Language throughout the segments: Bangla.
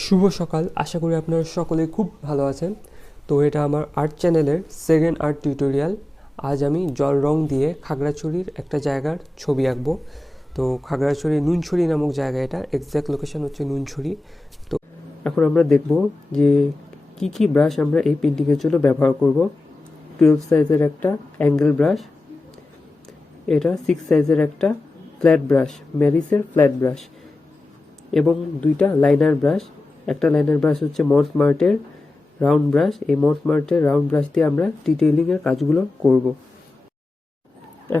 শুভ সকাল, আশা করি আপনারা সকলে খুব ভালো আছেন। তো এটা আমার আর্ট চ্যানেলের সেকেন্ড আর্ট টিউটোরিয়াল। আজ আমি জল রং দিয়ে খাগড়াছড়ির একটা জায়গার ছবি আঁকবো। তো খাগড়াছড়ি নুনছড়ি নামক জায়গা, এটা এক্স্যাক্ট লোকেশন হচ্ছে নুনছড়ি। তো এখন আমরা দেখব যে কি কি ব্রাশ আমরা এই পেন্টিংয়ের জন্য ব্যবহার করব। 12 সাইজের একটা অ্যাঙ্গেল ব্রাশ, এটা 6 সাইজের একটা ফ্ল্যাট ব্রাশ, ম্যারিসের ফ্ল্যাট ব্রাশ, এবং দুইটা লাইনার ব্রাশ। একটা লাইনার ব্রাশ হচ্ছে মন্টমার্টের রাউন্ড ব্রাশ। এই মন্টমার্টের রাউন্ড ব্রাশ দিয়ে আমরা ডিটেইলিংয়ের কাজগুলো করব।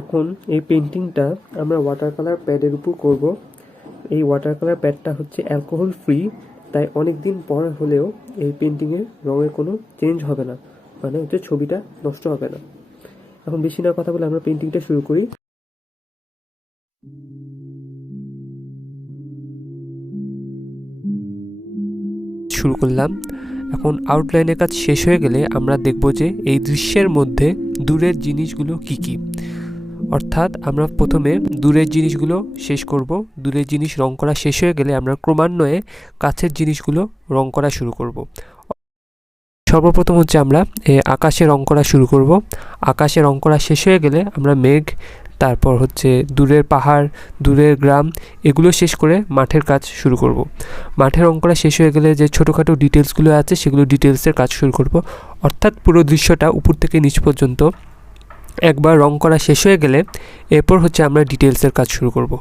এখন এই পেন্টিংটা আমরা ওয়াটার কালার প্যাডের উপর করব। এই ওয়াটার কালার প্যাডটা হচ্ছে অ্যালকোহল ফ্রি, তাই অনেক দিন পর হলেও এই পেন্টিংয়ের রঙের কোনো চেঞ্জ হবে না, মানে হচ্ছে ছবিটা নষ্ট হবে না। এখন বেশি না কথা বলে আমরা পেন্টিংটা শুরু করি। শুরু করলাম। এখন আউটলাইনের কাজ শেষ হয়ে গেলে আমরা দেখব যে এই দৃশ্যের মধ্যে দূরের জিনিসগুলো কি কি। অর্থাৎ আমরা প্রথমে দূরের জিনিসগুলো শেষ করব। দূরের জিনিস রং করা শেষ হয়ে গেলে আমরা ক্রমান্বয়ে কাছের জিনিসগুলো রং করা শুরু করব। সর্বপ্রথম হচ্ছে আমরা আকাশে রং করা শুরু করব। আকাশে রং করা শেষ হয়ে গেলে আমরা মেঘ, তারপর হচ্ছে দূরের পাহাড়, দূরের গ্রাম, এগুলো শেষ করে মাঠের কাজ শুরু করব। মাঠে রং করা শেষ হয়ে গেলে যে ছোটোখাটো ডিটেলসগুলো আছে সেগুলো ডিটেলসের কাজ শুরু করব। অর্থাৎ পুরো দৃশ্যটা উপর থেকে নিচ পর্যন্ত একবার রং করা শেষ হয়ে গেলে এরপর হচ্ছে আমরা ডিটেলসের কাজ শুরু করব।